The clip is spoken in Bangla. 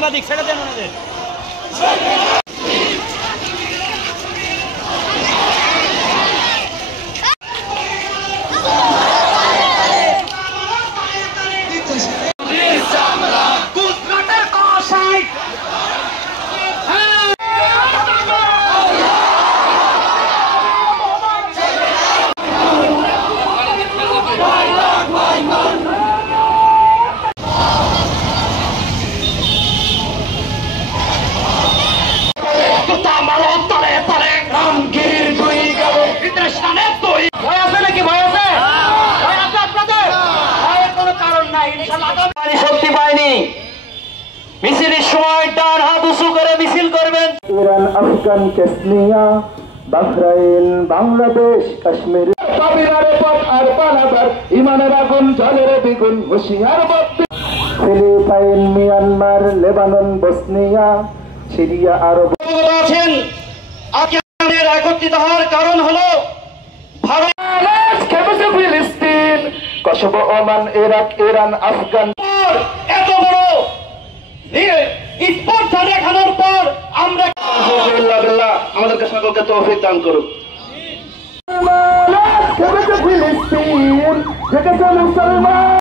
সাংবাদিক ছেড়ে দেন ওনাদের। শক্তি পায়নি, মিছিলের সময় ডান হাত উঁচু করে মিছিল করবেন। Iran, Afghan, Chechnya, Bahrain, Bangladesh, Kashmir, ইমানের আগুন জলের দ্বিগুণ হুঁশিয়ার। Philippine, Myanmar, Lebanon, Bosnia, Syria, Arab আছেন। আজকে আমাদের একত্রিত হওয়ার কারণ হলো ভারত, ফিলিস্তিন, Kosovo, Oman, Iraq, Iran, Afghan. এত বড় স্পর্ধা দেখানোর পর আমরা আমাদেরকে সকলকে তৌফিক দান করুন। ফিলিস্তিন, মুসলমান।